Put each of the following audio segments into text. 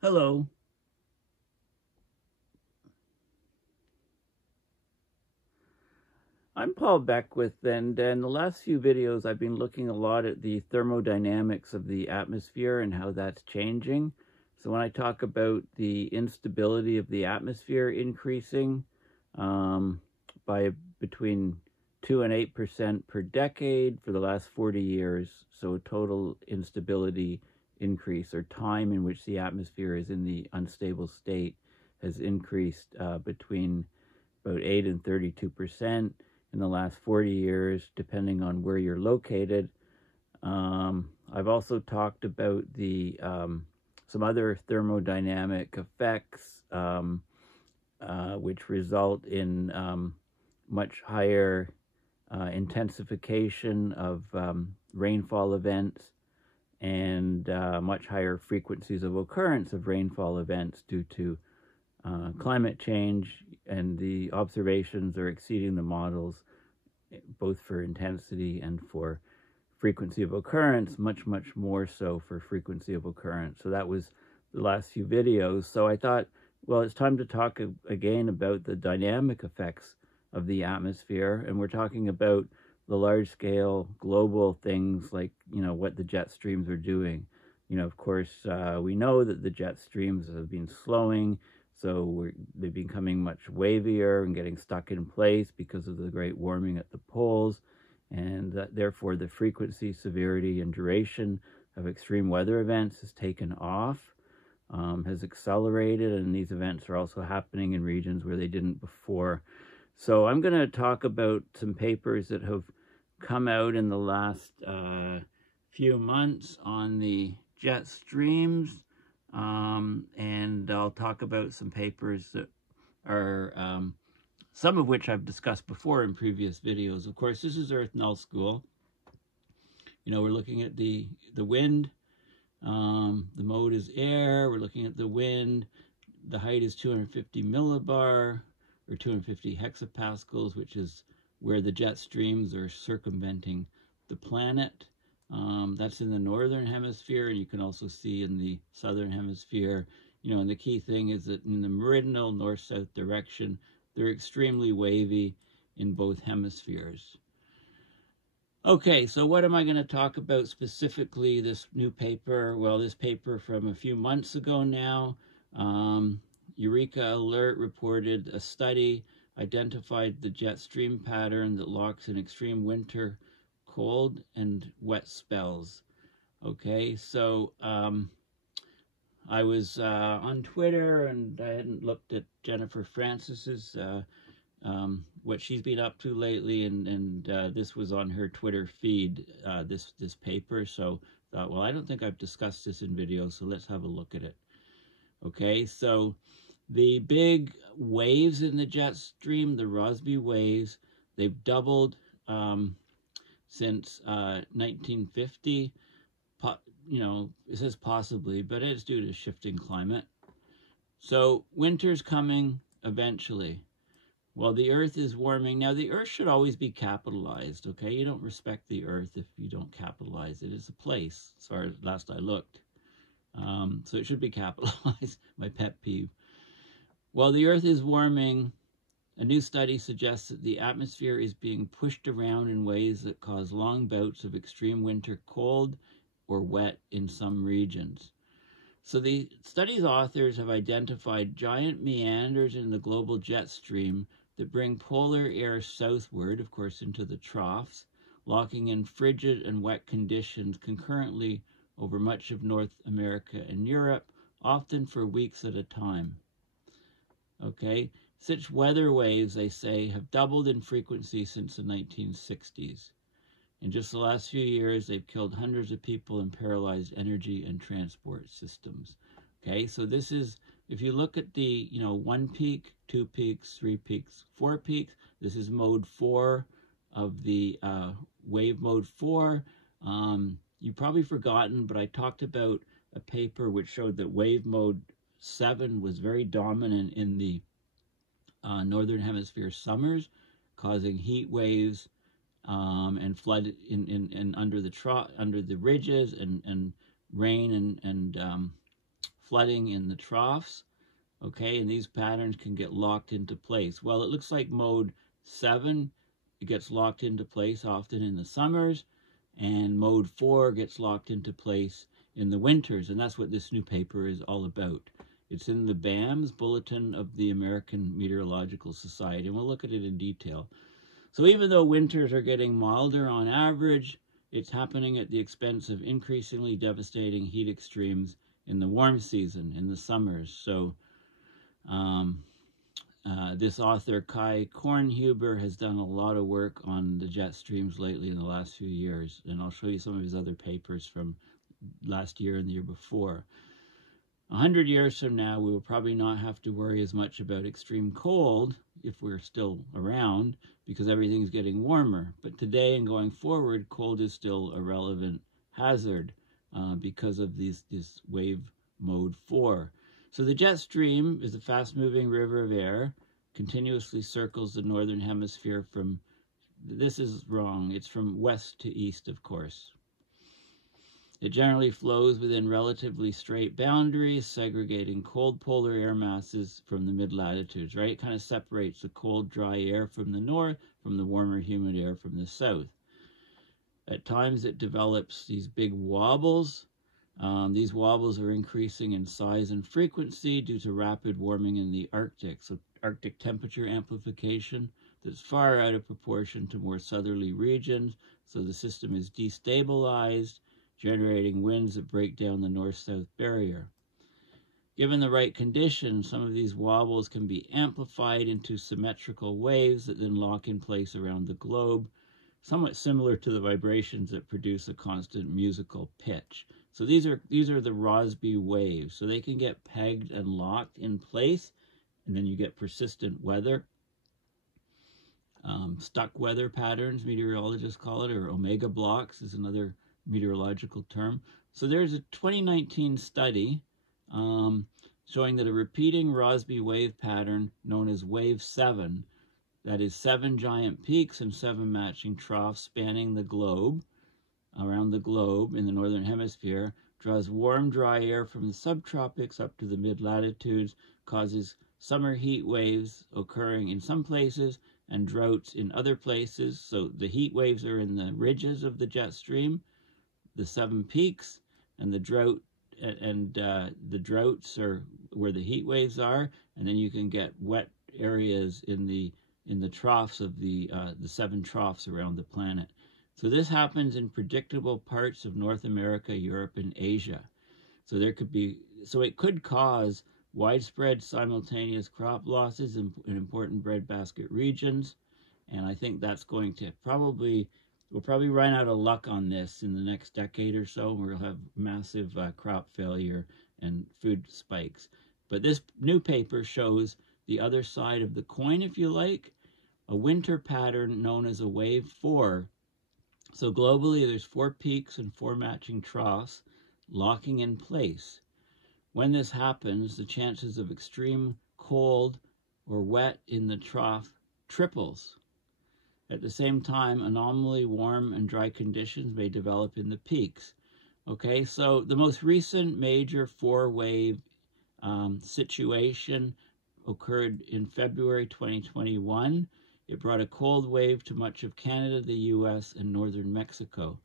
Hello. I'm Paul Beckwith, and in the last few videos I've been looking a lot at the thermodynamics of the atmosphere and how that's changing. So when I talk about the instability of the atmosphere increasing by between 2 and 8% per decade for the last 40 years, so a total instability increase, or time in which the atmosphere is in the unstable state, has increased between about 8 and 32% in the last 40 years, depending on where you're located. I've also talked about the some other thermodynamic effects which result in much higher intensification of rainfall events and much higher frequencies of occurrence of rainfall events due to climate change, and the observations are exceeding the models, both for intensity and for frequency of occurrence, much more so for frequency of occurrence. So that was the last few videos. So I thought, well, it's time to talk again about the dynamic effects of the atmosphere, and we're talking about the large-scale global things like, what the jet streams are doing. Of course, we know that the jet streams have been slowing, so they're becoming much wavier and getting stuck in place because of the great warming at the poles, and therefore the frequency, severity, and duration of extreme weather events has taken off, has accelerated, and these events are also happening in regions where they didn't before. So I'm going to talk about some papers that have come out in the last few months on the jet streams. And I'll talk about some papers that are, some of which I've discussed before in previous videos. Of course, this is Earth Null School. We're looking at the wind. The mode is air. We're looking at the wind. The height is 250 millibar, or 250 hexapascals, which is where the jet streams are circumventing the planet. That's in the Northern Hemisphere, and you can also see in the Southern Hemisphere. And the key thing is that in the meridional north-south direction, they're extremely wavy in both hemispheres. Okay, so what am I going to talk about specifically? This new paper, well, this paper from a few months ago now. Eureka Alert reported a study, identified the jet stream pattern that locks in extreme winter cold and wet spells. Okay, so I was on Twitter, and I hadn't looked at Jennifer Francis's what she's been up to lately, and this was on her Twitter feed, this paper. So I thought, well, I don't think I've discussed this in video, so let's have a look at it. Okay, so the big waves in the jet stream, the Rossby waves, they've doubled since 1950. It says possibly, but it's due to shifting climate. So winter's coming eventually. Well, the Earth is warming. Now, the Earth should always be capitalized, okay? You don't respect the Earth if you don't capitalize it. It's a place, as far as last I looked. So it should be capitalized, my pet peeve. Well, the Earth is warming. A new study suggests that the atmosphere is being pushed around in ways that cause long bouts of extreme winter cold or wet in some regions. So the study's authors have identified giant meanders in the global jet stream that bring polar air southward, of course, into the troughs, locking in frigid and wet conditions concurrently over much of North America and Europe, often for weeks at a time. Okay, such weather waves, they say, have doubled in frequency since the 1960s. In just the last few years, they've killed hundreds of people and paralyzed energy and transport systems. Okay, so this is, if you look at the, 1 peak, 2 peaks, 3 peaks, 4 peaks, this is mode 4 of the wave mode 4. You've probably forgotten, but I talked about a paper which showed that wave mode 7 was very dominant in the Northern Hemisphere summers, causing heat waves and flood in under the ridges, and rain and flooding in the troughs, okay, and these patterns can get locked into place. Well, it looks like mode 7, it gets locked into place often in the summers, and mode 4 gets locked into place in the winters, and that's what this new paper is all about. It's in the BAMS, Bulletin of the American Meteorological Society, and we'll look at it in detail. So even though winters are getting milder on average, it's happening at the expense of increasingly devastating heat extremes in the warm season, in the summers. So this author, Kai Kornhuber, has done a lot of work on the jet streams lately in the last few years, and I'll show you some of his other papers from last year and the year before. 100 years from now, we will probably not have to worry as much about extreme cold if we're still around, because everything's getting warmer. But today and going forward, cold is still a relevant hazard because of this wave mode 4. So the jet stream is a fast-moving river of air, continuously circles the Northern Hemisphere from, this is wrong, it's from west to east, of course. It generally flows within relatively straight boundaries, segregating cold polar air masses from the mid-latitudes, right? It kind of separates the cold, dry air from the north from the warmer, humid air from the south. At times it develops these big wobbles. These wobbles are increasing in size and frequency due to rapid warming in the Arctic. So Arctic temperature amplification that's far out of proportion to more southerly regions. So the system is destabilized, generating winds that break down the north-south barrier. Given the right conditions, some of these wobbles can be amplified into symmetrical waves that then lock in place around the globe, somewhat similar to the vibrations that produce a constant musical pitch. So these are the Rossby waves. So they can get pegged and locked in place, and then you get persistent weather. Stuck weather patterns, meteorologists call it, or omega blocks is another meteorological term. So there's a 2019 study showing that a repeating Rossby wave pattern known as wave 7, that is 7 giant peaks and 7 matching troughs spanning the globe, around the globe in the Northern Hemisphere, draws warm, dry air from the subtropics up to the mid-latitudes, causes summer heat waves occurring in some places and droughts in other places. So the heat waves are in the ridges of the jet stream, the 7 peaks, and the droughts are where the heat waves are, and then you can get wet areas in the troughs of the 7 troughs around the planet. So this happens in predictable parts of North America, Europe, and Asia. So it could cause widespread simultaneous crop losses in important breadbasket regions, and I think that's going to we'll probably run out of luck on this in the next decade or so. We'll have massive crop failure and food spikes. But this new paper shows the other side of the coin, if you like, a winter pattern known as a wave 4. So globally, there's 4 peaks and 4 matching troughs locking in place. When this happens, the chances of extreme cold or wet in the trough triples. At the same time, anomaly warm and dry conditions may develop in the peaks. Okay, so the most recent major 4-wave situation occurred in February 2021. It brought a cold wave to much of Canada, the US, and northern Mexico.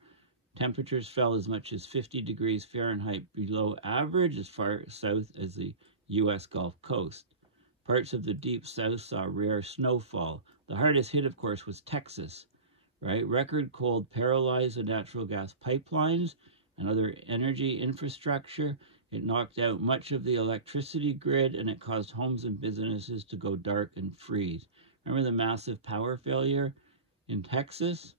Temperatures fell as much as 50 degrees Fahrenheit below average as far south as the US Gulf Coast. Parts of the deep south saw rare snowfall. The hardest hit, of course, was Texas, right? Record cold paralyzed the natural gas pipelines and other energy infrastructure. It knocked out much of the electricity grid, and it caused homes and businesses to go dark and freeze. Remember the massive power failure in Texas?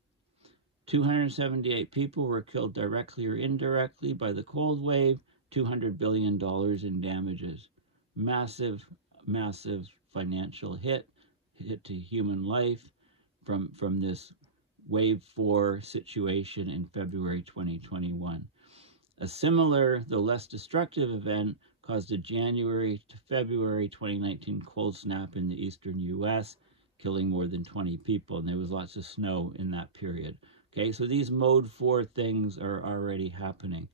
278 people were killed directly or indirectly by the cold wave, $200 billion in damages. Massive, massive financial hit to human life from this wave 4 situation in February 2021. A similar, though less destructive event caused a January to February 2019 cold snap in the eastern US, killing more than 20 people, and there was lots of snow in that period. Okay, so these mode 4 things are already happening.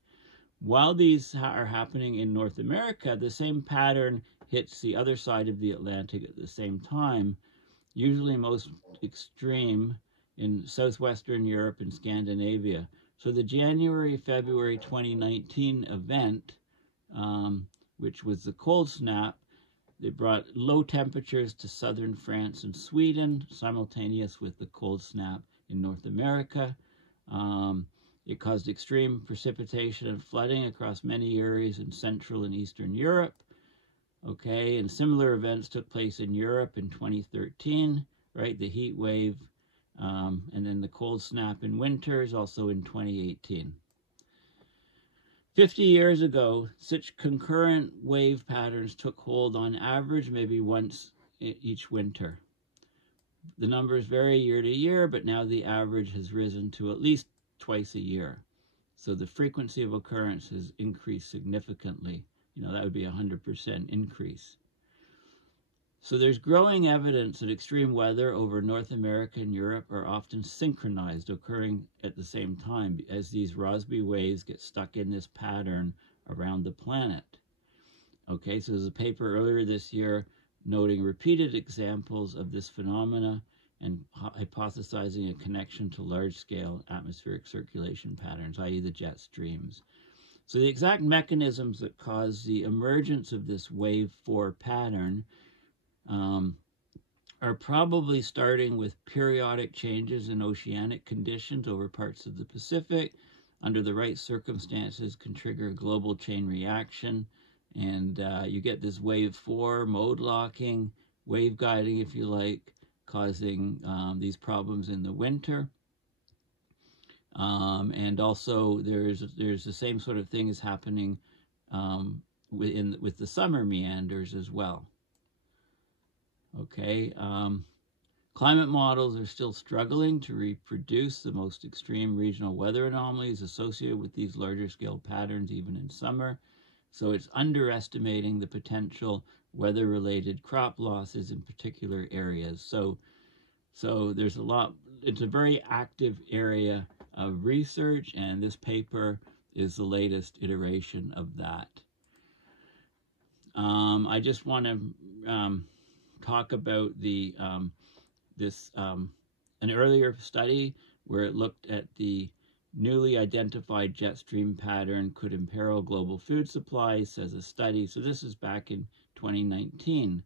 While these are happening in North America, the same pattern hits the other side of the Atlantic at the same time, usually most extreme in southwestern Europe and Scandinavia. So the January-February 2019 event, which was the cold snap, it brought low temperatures to southern France and Sweden, simultaneous with the cold snap in North America. It caused extreme precipitation and flooding across many areas in Central and Eastern Europe. Okay, and similar events took place in Europe in 2013, right? The heat wave, and then the cold snap in winters, also in 2018. 50 years ago, such concurrent wave patterns took hold on average maybe once each winter. The numbers vary year to year, but now the average has risen to at least twice a year. So the frequency of occurrence has increased significantly. You know, that would be 100% increase. So there's growing evidence that extreme weather over North America and Europe are often synchronized, occurring at the same time as these Rossby waves get stuck in this pattern around the planet. Okay, so there's a paper earlier this year noting repeated examples of this phenomena and hypothesizing a connection to large-scale atmospheric circulation patterns, i.e. the jet streams. So the exact mechanisms that cause the emergence of this wave 4 pattern are probably starting with periodic changes in oceanic conditions over parts of the Pacific. Under the right circumstances can trigger a global chain reaction, and you get this wave 4 mode locking, wave guiding if you like, causing these problems in the winter. And also there's the same sort of thing is happening with the summer meanders as well. Okay, climate models are still struggling to reproduce the most extreme regional weather anomalies associated with these larger scale patterns even in summer. So it's underestimating the potential weather-related crop losses in particular areas. So there's a lot, it's a very active area of research, and this paper is the latest iteration of that. I just want to talk about the an earlier study where it looked at the newly identified jet stream pattern could imperil global food supplies, says a study. So this is back in 2019,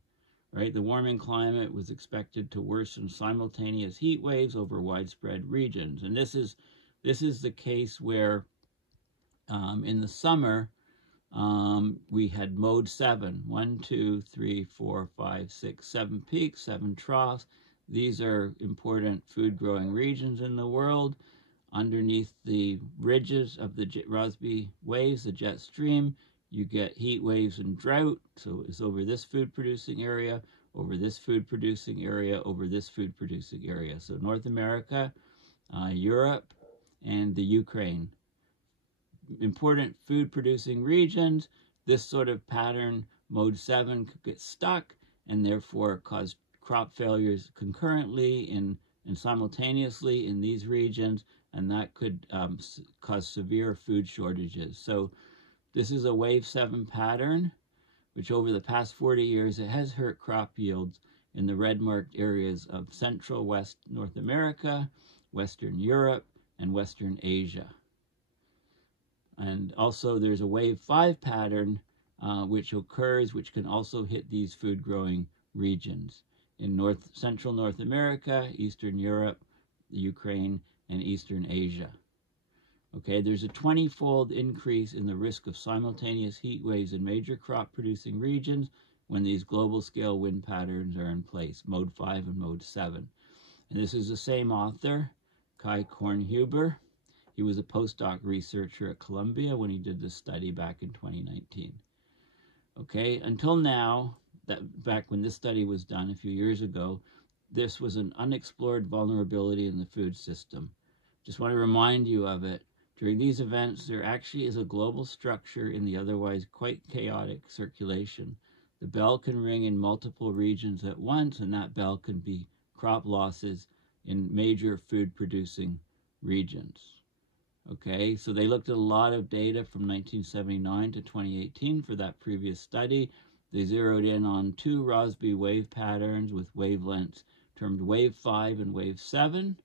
right? The warming climate was expected to worsen simultaneous heat waves over widespread regions. And this is the case where in the summer, we had mode 7, 1, 2, 3, 4, 5, 6, 7 peaks, 7 troughs. These are important food growing regions in the world. Underneath the ridges of the Rossby waves, the jet stream, you get heat waves and drought. So it's over this food producing area, over this food producing area, over this food producing area. So North America, Europe, and the Ukraine. Important food producing regions. This sort of pattern, mode 7, could get stuck and therefore cause crop failures concurrently and simultaneously in these regions, and that could cause severe food shortages. So this is a wave 7 pattern, which over the past 40 years, it has hurt crop yields in the red marked areas of Central West North America, Western Europe, and Western Asia. And also there's a wave 5 pattern which occurs, which can also hit these food growing regions in Central North America, Eastern Europe, the Ukraine, and Eastern Asia. Okay, there's a 20-fold increase in the risk of simultaneous heat waves in major crop producing regions when these global scale wind patterns are in place, mode 5 and mode 7. And this is the same author, Kai Kornhuber. He was a postdoc researcher at Columbia when he did this study back in 2019. Okay, until now, back when this study was done a few years ago, this was an unexplored vulnerability in the food system. Just want to remind you of it. During these events, there actually is a global structure in the otherwise quite chaotic circulation. The bell can ring in multiple regions at once, and that bell can be crop losses in major food-producing regions. Okay, so they looked at a lot of data from 1979 to 2018 for that previous study. They zeroed in on two Rossby wave patterns with wavelengths termed wave 5 and wave 7.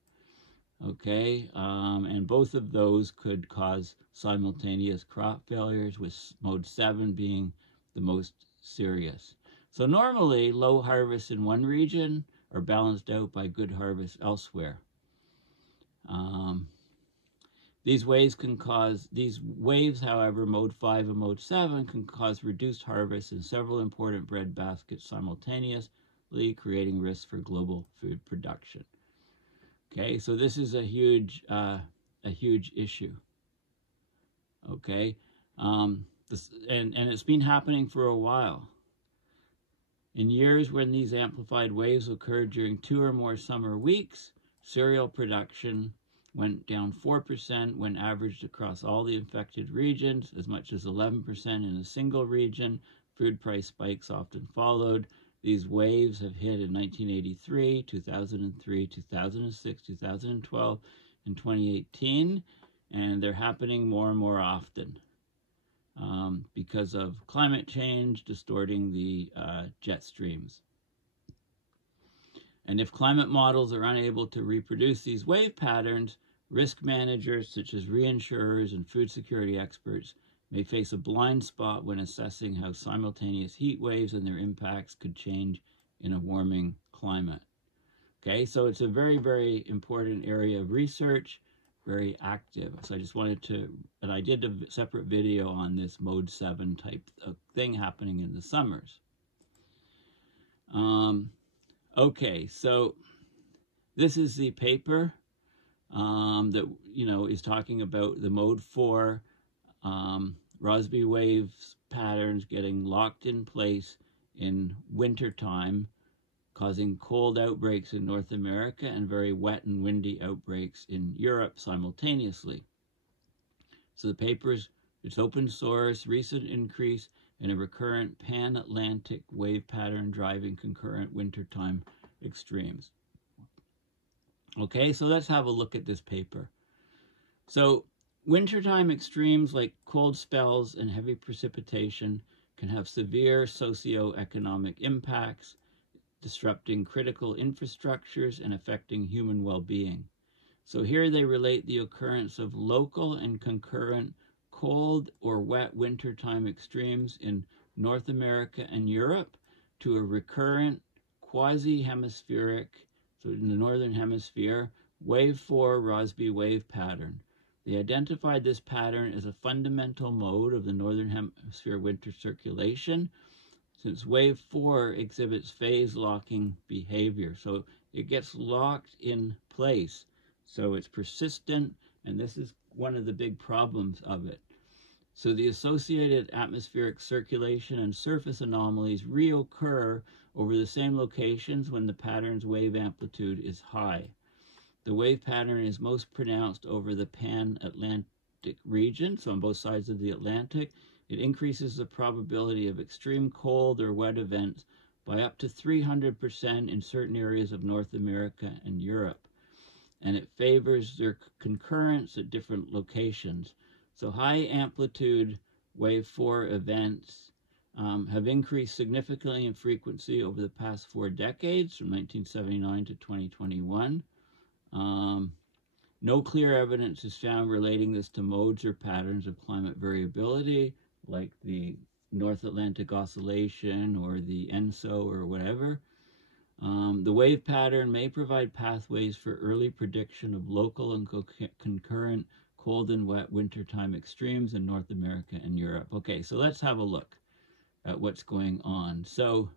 Okay, and both of those could cause simultaneous crop failures, with mode 7 being the most serious. So normally, low harvests in one region are balanced out by good harvests elsewhere. These waves, however, mode 5 and mode 7, can cause reduced harvests in several important bread baskets simultaneously, creating risks for global food production. Okay, so this is a huge issue. Okay, and it's been happening for a while. In years when these amplified waves occurred during 2 or more summer weeks, cereal production went down 4% when averaged across all the affected regions, as much as 11% in a single region. Food price spikes often followed. These waves have hit in 1983, 2003, 2006, 2012, and 2018, and they're happening more and more often because of climate change distorting the jet streams. And if climate models are unable to reproduce these wave patterns, risk managers such as reinsurers and food security experts may face a blind spot when assessing how simultaneous heat waves and their impacts could change in a warming climate. Okay, so it's a very, very important area of research, very active. So I just wanted to, and I did a separate video on this mode 7 type of thing happening in the summers. Okay, so this is the paper that, is talking about the mode 4 Rossby Wave patterns getting locked in place in wintertime, causing cold outbreaks in North America and very wet and windy outbreaks in Europe simultaneously. So the paper's, it's open source, recent increase in a recurrent pan-Atlantic wave pattern driving concurrent wintertime extremes. Okay, so let's have a look at this paper. So wintertime extremes like cold spells and heavy precipitation can have severe socioeconomic impacts, disrupting critical infrastructures and affecting human well-being. So here they relate the occurrence of local and concurrent cold or wet wintertime extremes in North America and Europe to a recurrent quasi-hemispheric, so in the Northern Hemisphere, wave 4 Rossby wave pattern. They identified this pattern as a fundamental mode of the Northern Hemisphere winter circulation, since wave 4 exhibits phase locking behavior. So it gets locked in place. So it's persistent, and this is one of the big problems of it. So the associated atmospheric circulation and surface anomalies reoccur over the same locations when the pattern's wave amplitude is high. The wave pattern is most pronounced over the pan-Atlantic region, so on both sides of the Atlantic. It increases the probability of extreme cold or wet events by up to 300% in certain areas of North America and Europe. And it favors their concurrence at different locations. So high amplitude wave 4 events have increased significantly in frequency over the past 4 decades, from 1979 to 2021. No clear evidence is found relating this to modes or patterns of climate variability, like the North Atlantic Oscillation or the ENSO or whatever. The wave pattern may provide pathways for early prediction of local and concurrent cold and wet wintertime extremes in North America and Europe. Okay, so let's have a look at what's going on. So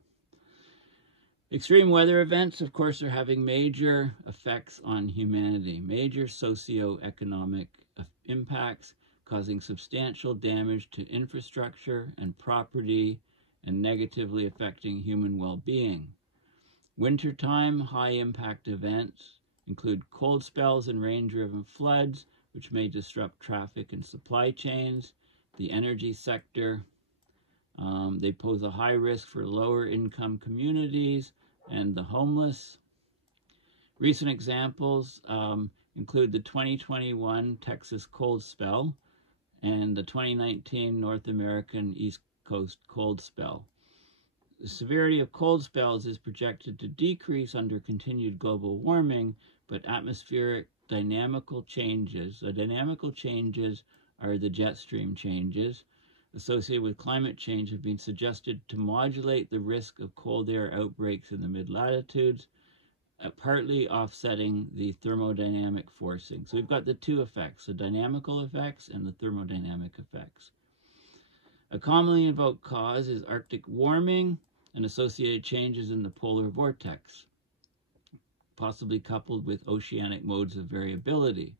extreme weather events, of course, are having major effects on humanity, major socioeconomic impacts, causing substantial damage to infrastructure and property and negatively affecting human well-being. Wintertime high-impact events include cold spells and rain-driven floods, which may disrupt traffic and supply chains. The energy sector, they pose a high risk for lower-income communities and the homeless. Recent examples include the 2021 Texas cold spell and the 2019 North American East Coast cold spell. The severity of cold spells is projected to decrease under continued global warming, but atmospheric dynamical changes, the dynamical changes are the jet stream changes associated with climate change, have been suggested to modulate the risk of cold air outbreaks in the mid-latitudes, partly offsetting the thermodynamic forcing. So we've got the two effects, the dynamical effects and the thermodynamic effects. A commonly invoked cause is Arctic warming and associated changes in the polar vortex, possibly coupled with oceanic modes of variability.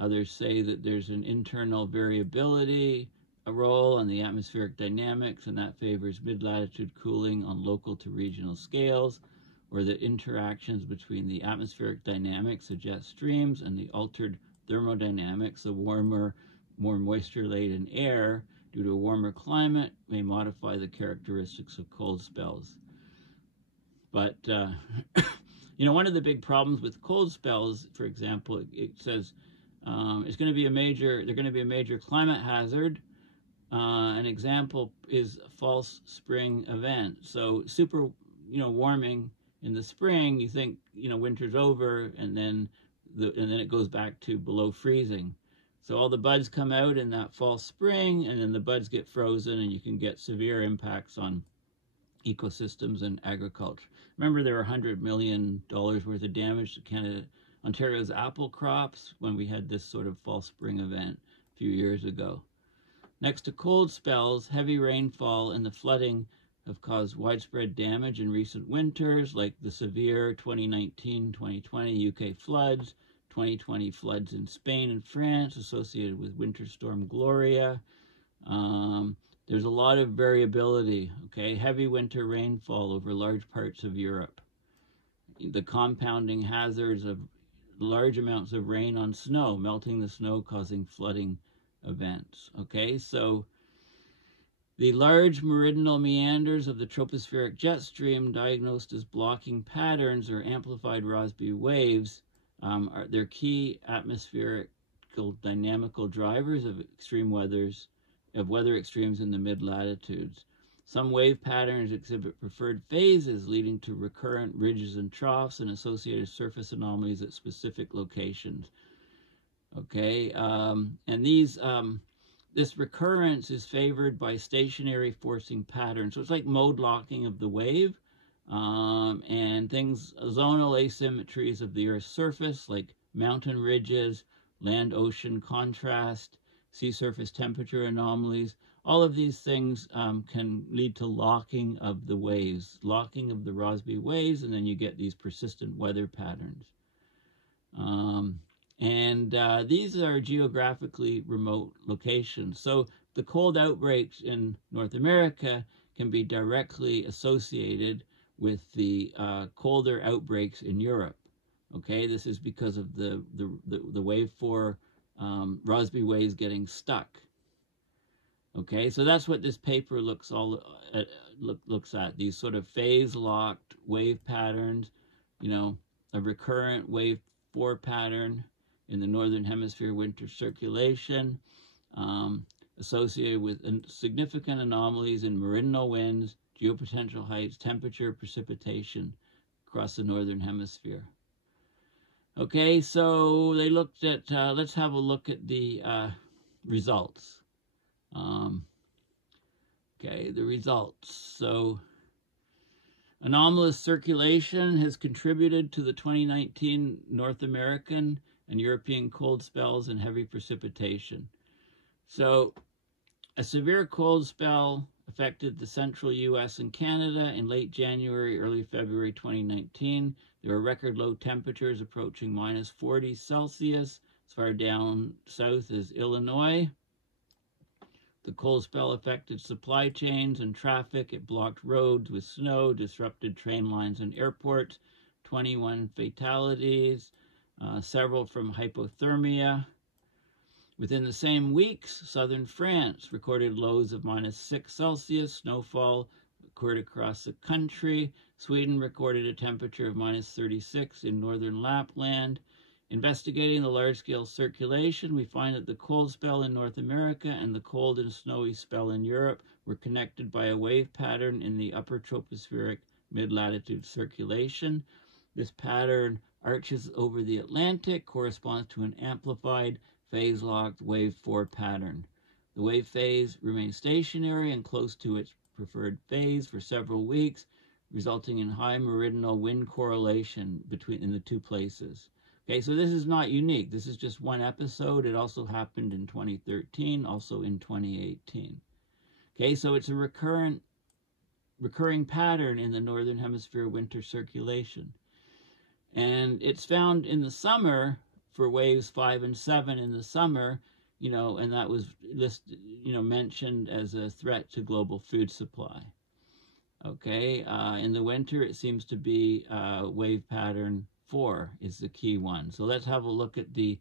Others say that there's an internal variability, a role in the atmospheric dynamics, and that favors mid-latitude cooling on local to regional scales, or that interactions between the atmospheric dynamics of jet streams and the altered thermodynamics, the warmer, more moisture-laden air due to a warmer climate, may modify the characteristics of cold spells. But, you know, one of the big problems with cold spells, for example, it says they're going to be a major climate hazard. An example is a false spring event. So super, warming in the spring, you think, winter's over, and then it goes back to below freezing. So all the buds come out in that false spring, and then the buds get frozen, and you can get severe impacts on ecosystems and agriculture. Remember, there were $100 million worth of damage to Ontario's apple crops when we had this sort of false spring event a few years ago. Next to cold spells, heavy rainfall and the flooding have caused widespread damage in recent winters, like the severe 2019-2020 UK floods, 2020 floods in Spain and France associated with Winter Storm Gloria. There's a lot of variability, okay? Heavy winter rainfall over large parts of Europe. The compounding hazards of large amounts of rain on snow, melting the snow, causing flooding events, okay? So the large meridional meanders of the tropospheric jet stream, diagnosed as blocking patterns or amplified Rossby waves, they're key atmospheric dynamical drivers of weather extremes in the mid-latitudes. Some wave patterns exhibit preferred phases, leading to recurrent ridges and troughs and associated surface anomalies at specific locations. Okay, and this recurrence is favored by stationary forcing patterns. So it's like mode locking of the wave, and zonal asymmetries of the Earth's surface, like mountain ridges, land-ocean contrast, sea surface temperature anomalies. All of these things can lead to locking of the waves, locking of the Rossby waves, and then you get these persistent weather patterns. These are geographically remote locations. So the cold outbreaks in North America can be directly associated with the colder outbreaks in Europe. Okay, this is because of the wave 4 Rossby waves getting stuck. Okay, so that's what this paper looks at. These sort of phase-locked wave patterns, a recurrent wave 4 pattern in the Northern Hemisphere winter circulation, associated with significant anomalies in meridional winds, geopotential heights, temperature, precipitation across the Northern Hemisphere. Okay, so they looked at, let's have a look at the results. Okay, the results. So anomalous circulation has contributed to the 2019 North American and European cold spells and heavy precipitation. So a severe cold spell affected the central U.S. and Canada in late January, early February 2019. There were record low temperatures approaching minus 40 Celsius as far down south as Illinois. The cold spell affected supply chains and traffic. It blocked roads with snow, disrupted train lines and airports, 21 fatalities, several from hypothermia. Within the same weeks, southern France recorded lows of minus 6 Celsius. Snowfall occurred across the country. Sweden recorded a temperature of minus 36 in northern Lapland. Investigating the large-scale circulation, we find that the cold spell in North America and the cold and snowy spell in Europe were connected by a wave pattern in the upper tropospheric mid-latitude circulation. This pattern arches over the Atlantic, corresponds to an amplified phase-locked wave 4 pattern. The wave phase remains stationary and close to its preferred phase for several weeks, resulting in high meridional wind correlation in the two places. Okay, so this is not unique. This is just one episode. It also happened in 2013, also in 2018. Okay, so it's a recurring pattern in the Northern Hemisphere winter circulation. And it's found in the summer for waves 5 and 7 in the summer, and that was mentioned as a threat to global food supply. Okay, in the winter, it seems to be wave pattern 4 is the key one. So let's have a look at the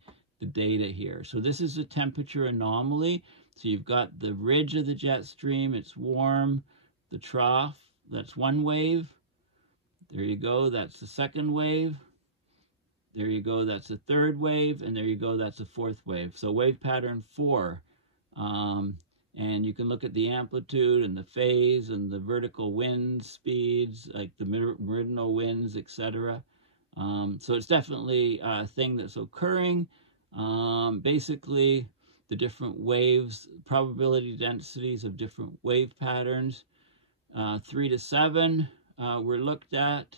data here. So this is a temperature anomaly. So you've got the ridge of the jet stream, it's warm. The trough, that's one wave. There you go, that's the second wave. There you go, that's the third wave. And there you go, that's the fourth wave. So wave pattern 4. And you can look at the amplitude and the phase and the vertical wind speeds, like the meridional winds, etc. So it's definitely a thing that's occurring. Basically, the different waves, probability densities of different wave patterns, 3 to 7 were looked at.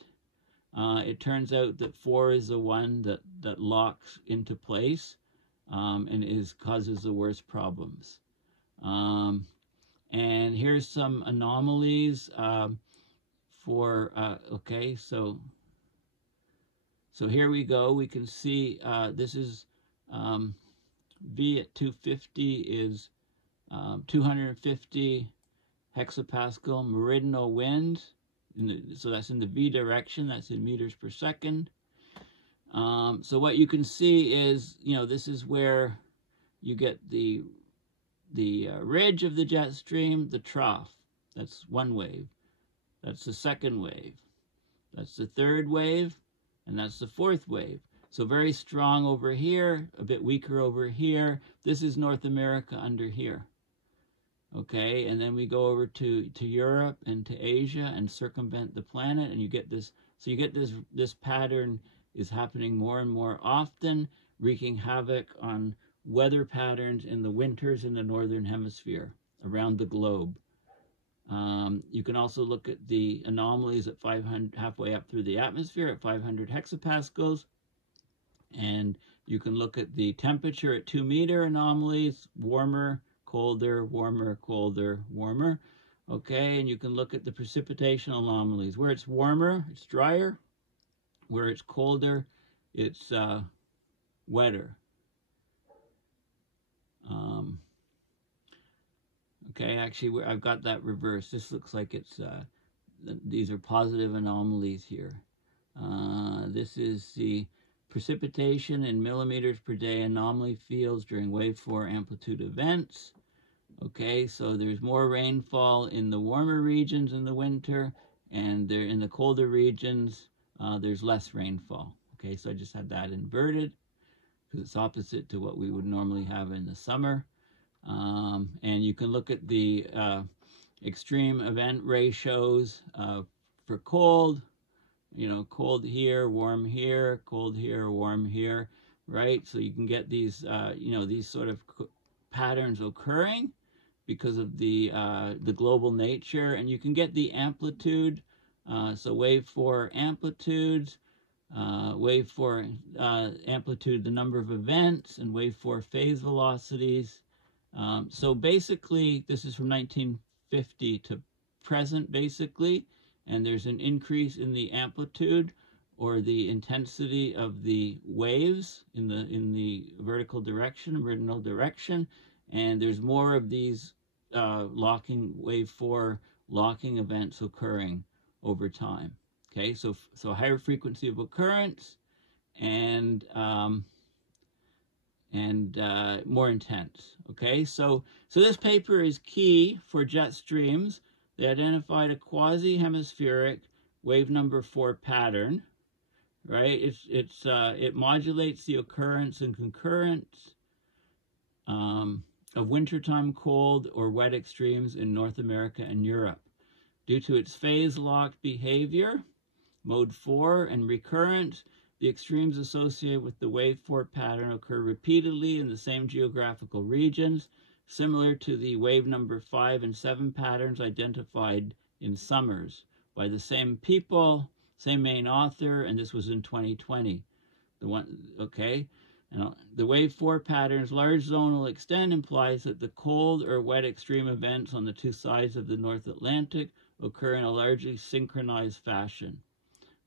It turns out that 4 is the one that locks into place and causes the worst problems. And here's some anomalies okay, so here we go. We can see this is V at 250 is 250 hexapascal meridional wind. So that's in the V direction. That's in meters per second. So what you can see is, this is where you get the ridge of the jet stream, the trough. That's one wave. That's the second wave. That's the third wave. And that's the fourth wave. So very strong over here, a bit weaker over here. This is North America under here. Okay, and then we go over to Europe and to Asia and circumvent the planet, and you get this. So you get this pattern is happening more and more often, wreaking havoc on weather patterns in the winters in the Northern Hemisphere around the globe. You can also look at the anomalies at 500, halfway up through the atmosphere at 500 hexapascals. And you can look at the temperature at 2 meter anomalies, warmer, colder, warmer, colder, warmer. Okay, and you can look at the precipitation anomalies. Where it's warmer, it's drier. Where it's colder, it's wetter. Okay, actually, I've got that reversed. This looks like it's, these are positive anomalies here. This is the precipitation in millimeters per day anomaly fields during wave 4 amplitude events. Okay, so there's more rainfall in the warmer regions in the winter, and in the colder regions, there's less rainfall. Okay, so I just had that inverted because it's opposite to what we would normally have in the summer. And you can look at the extreme event ratios for cold, cold here, warm here, cold here, warm here, right? So you can get these, these sort of patterns occurring because of the global nature, and you can get the amplitude. So wave 4 amplitudes, wave 4 amplitude, the number of events, and wave 4 phase velocities. So basically, this is from 1950 to present, basically, and there's an increase in the amplitude or the intensity of the waves in the vertical direction, meridional direction, and there's more of these wave 4 locking events occurring over time. Okay, so higher frequency of occurrence and more intense. Okay, so this paper is key for jet streams. They identified a quasi-hemispheric wave number 4 pattern, right? It modulates the occurrence and concurrence of wintertime cold or wet extremes in North America and Europe. Due to its phase-locked behavior, Mode 4 and recurrent, the extremes associated with the wave 4 pattern occur repeatedly in the same geographical regions, similar to the wave number 5 and 7 patterns identified in summers by the same people, same main author, and this was in 2020. The wave 4 pattern's large zonal extent implies that the cold or wet extreme events on the two sides of the North Atlantic occur in a largely synchronized fashion.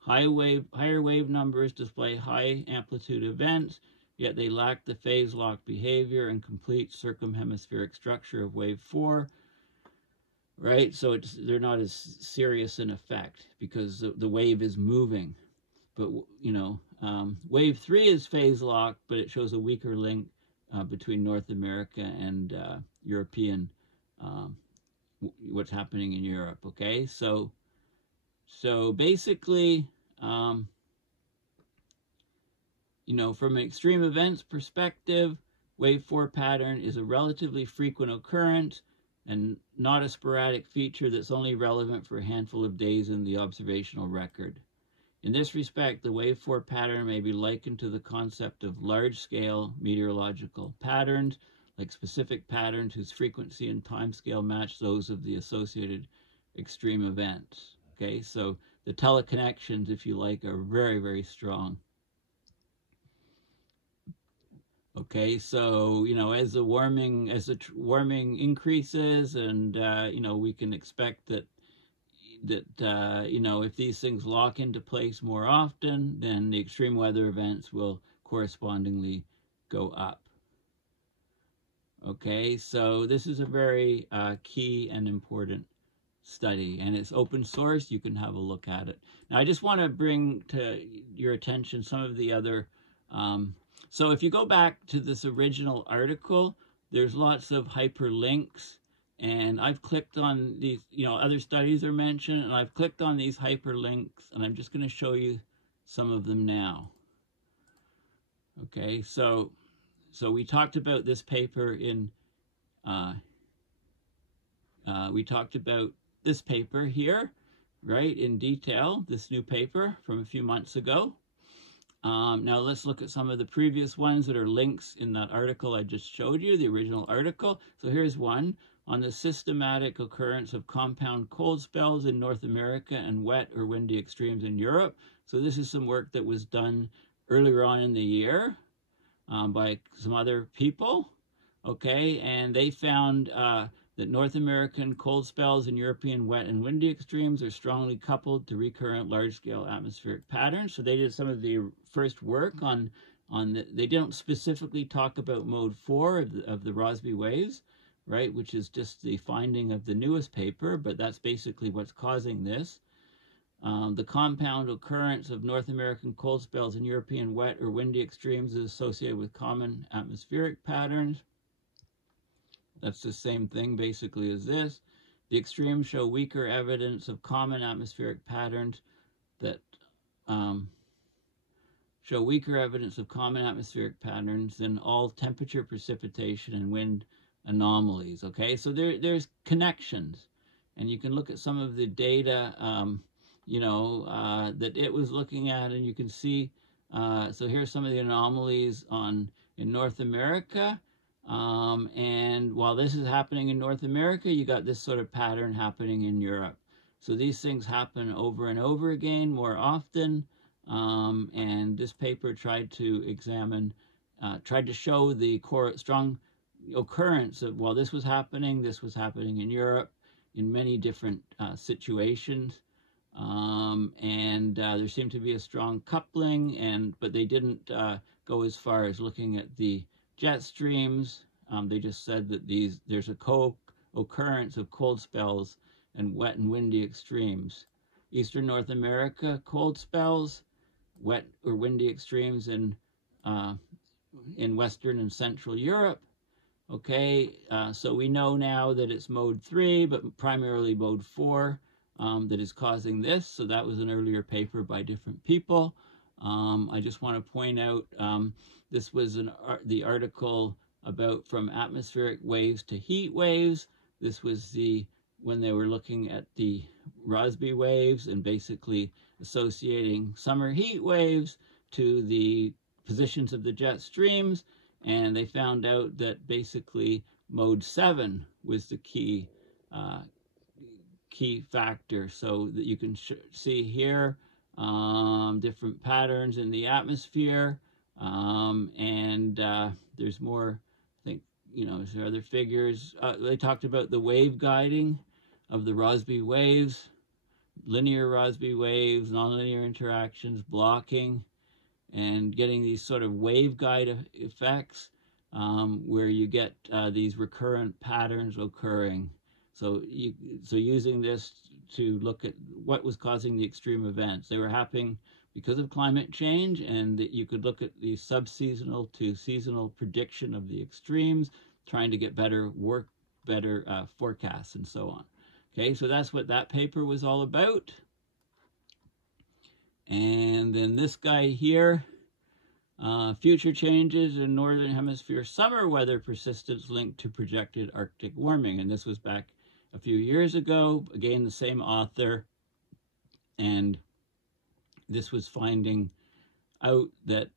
Higher wave numbers display high amplitude events, yet they lack the phase-locked behavior and complete circumhemispheric structure of wave 4, right? So they're not as serious in effect because the wave is moving. But, wave 3 is phase-locked, but it shows a weaker link between North America and European, what's happening in Europe, okay? So basically, from an extreme events perspective, wave 4 pattern is a relatively frequent occurrence and not a sporadic feature that's only relevant for a handful of days in the observational record. In this respect, the wave 4 pattern may be likened to the concept of large-scale meteorological patterns, like specific patterns whose frequency and timescale match those of the associated extreme events. Okay, so the teleconnections, if you like, are very, very strong. Okay, so as the warming increases, and we can expect that if these things lock into place more often, then the extreme weather events will correspondingly go up. Okay, so this is a very key and important study, and it's open source. You can have a look at it. Now, I just want to bring to your attention some of the other, so if you go back to this original article, there's lots of hyperlinks, and I've clicked on these, other studies are mentioned, and I've clicked on these hyperlinks, and I'm just going to show you some of them now. Okay, so we talked about this paper in, we talked about this paper here, right, in detail, this new paper from a few months ago. Now let's look at some of the previous ones that are links in that article I just showed you, the original article. So here's one on the systematic occurrence of compound cold spells in North America and wet or windy extremes in Europe. So this is some work that was done earlier on in the year by some other people, okay, and they found that North American cold spells and European wet and windy extremes are strongly coupled to recurrent large-scale atmospheric patterns. So they did some of the first work they don't specifically talk about Mode 4 of the Rossby waves, right, which is just the finding of the newest paper, but that's basically what's causing this. The compound occurrence of North American cold spells and European wet or windy extremes is associated with common atmospheric patterns. That's the same thing basically as this. The extremes show weaker evidence of common atmospheric patterns than all temperature, precipitation, and wind anomalies. Okay, so there's connections, and you can look at some of the data that it was looking at, and you can see. So here's some of the anomalies in North America. And while this is happening in North America, you got this sort of pattern happening in Europe. So these things happen over and over again more often. And this paper tried to show the strong occurrence of, while this was happening in Europe in many different situations. There seemed to be a strong coupling, but they didn't go as far as looking at the jet streams. They just said that there's a co-occurrence of cold spells and wet and windy extremes. Eastern North America, cold spells, wet or windy extremes in Western and Central Europe. Okay, so we know now that it's Mode 3, but primarily Mode 4 that is causing this. So that was an earlier paper by different people. I just want to point out this was the article about from atmospheric waves to heat waves. This was when they were looking at the Rossby waves and basically associating summer heat waves to the positions of the jet streams, and they found out that basically mode 7 was the key factor. So that you can see here different patterns in the atmosphere, and there's more. I think, you know, there are other figures. They talked about the wave guiding of the Rossby waves, linear Rossby waves, nonlinear interactions, blocking, and getting these sort of wave guide effects where you get these recurrent patterns occurring. So using this to look at what was causing the extreme events. They were happening because of climate change, and that you could look at the subseasonal to seasonal prediction of the extremes, trying to get better forecasts and so on. Okay, so that's what that paper was all about. And then this guy here, future changes in Northern Hemisphere summer weather persistence linked to projected Arctic warming. And this was back a few years ago, again, the same author. And this was finding out that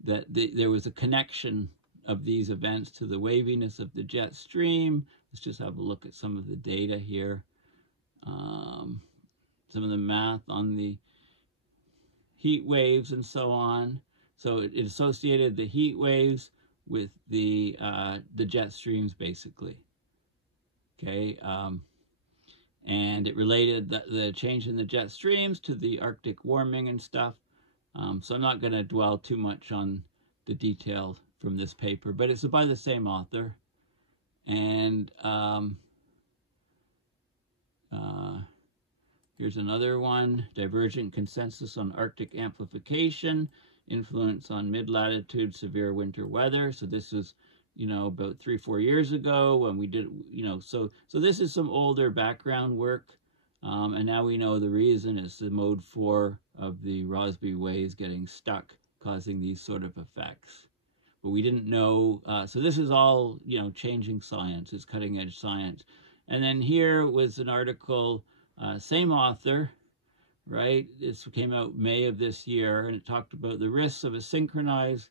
there was a connection of these events to the waviness of the jet stream. Let's just have a look at some of the data here. Some of the math on the heat waves and so on. So it associated the heat waves with the jet streams, basically. Okay, and it related the change in the jet streams to the Arctic warming and stuff. So I'm not going to dwell too much on the detail from this paper, but it's by the same author. And here's another one, Divergent Consensus on Arctic Amplification, Influence on Mid-Latitude Severe Winter Weather. So this was, you know, about 3-4 years ago when we did, you know, so this is some older background work. And now we know the reason is the Mode-4 of the Rossby waves getting stuck, causing these sort of effects. But we didn't know, so this is all, you know, changing science, it's cutting edge science. And then here was an article, same author, right? This came out May of this year, and it talked about the risks of a synchronized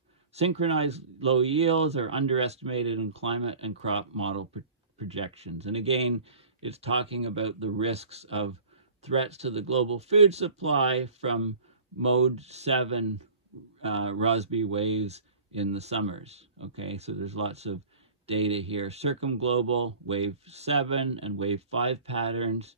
low yields are underestimated in climate and crop model projections. And again, it's talking about the risks of threats to the global food supply from Mode 7 Rossby waves in the summers. Okay, so there's lots of data here. Circumglobal wave 7 and wave 5 patterns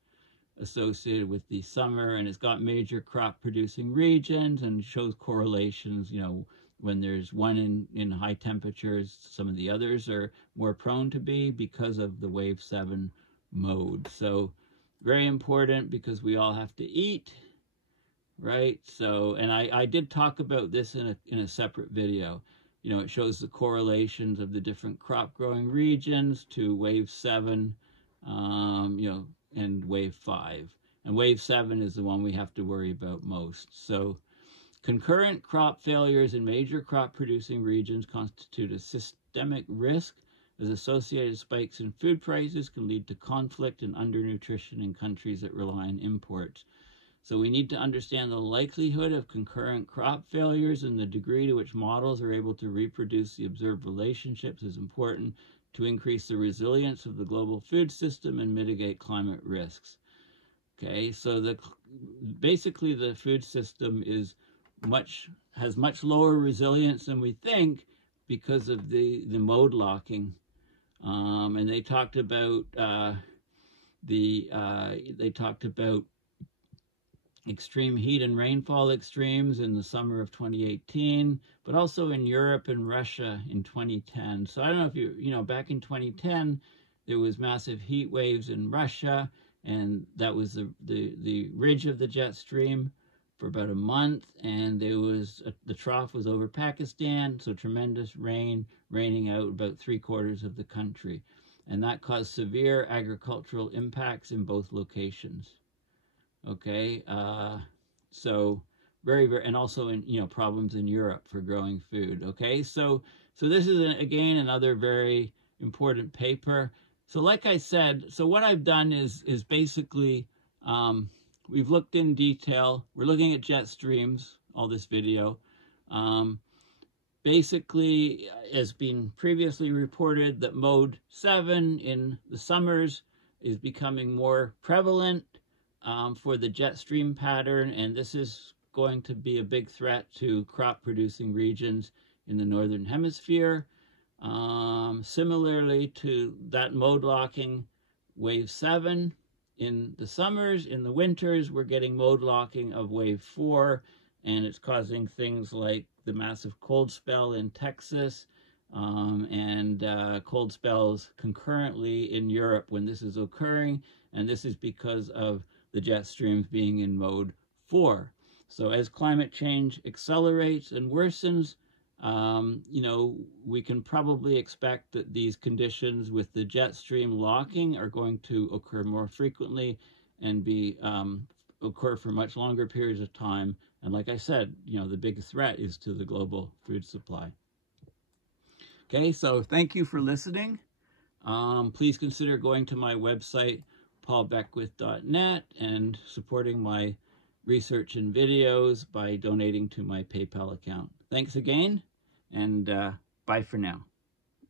associated with the summer, and it's got major crop producing regions and shows correlations, you know, when there's one in high temperatures, some of the others are more prone to be because of the wave 7 mode. So very important because we all have to eat, right? So, and I did talk about this in a separate video. You know, it shows the correlations of the different crop growing regions to wave 7, you know, and wave 5. And wave 7 is the one we have to worry about most. So concurrent crop failures in major crop producing regions constitute a systemic risk, as associated spikes in food prices can lead to conflict and undernutrition in countries that rely on imports. So we need to understand the likelihood of concurrent crop failures, and the degree to which models are able to reproduce the observed relationships is important to increase the resilience of the global food system and mitigate climate risks. Okay, so basically the food system has much lower resilience than we think because of the mode locking. And they talked about extreme heat and rainfall extremes in the summer of 2018, but also in Europe and Russia in 2010. So I don't know if you know, back in 2010, there was massive heat waves in Russia, and that was the ridge of the jet stream for about a month, and there was the trough was over Pakistan, so tremendous raining out about 3/4 of the country, and that caused severe agricultural impacts in both locations. Okay, So very, and also in, problems in Europe for growing food. Okay, so this is again another very important paper. So like I said, so what I've done is basically we've looked in detail. We're looking at jet streams, all this video. Basically, as been previously reported, that mode 7 in the summers is becoming more prevalent for the jet stream pattern, and this is going to be a big threat to crop producing regions in the Northern Hemisphere. Similarly to that mode locking wave 7 in the summers, in the winters we're getting mode locking of wave 4, and it's causing things like the massive cold spell in Texas and cold spells concurrently in Europe when this is occurring, and this is because of the jet streams being in mode 4. So as climate change accelerates and worsens, we can probably expect that these conditions with the jet stream locking are going to occur more frequently and occur for much longer periods of time. And like I said, the biggest threat is to the global food supply. Okay, so thank you for listening. Please consider going to my website, paulbeckwith.net, and supporting my research and videos by donating to my PayPal account. Thanks again, and bye for now.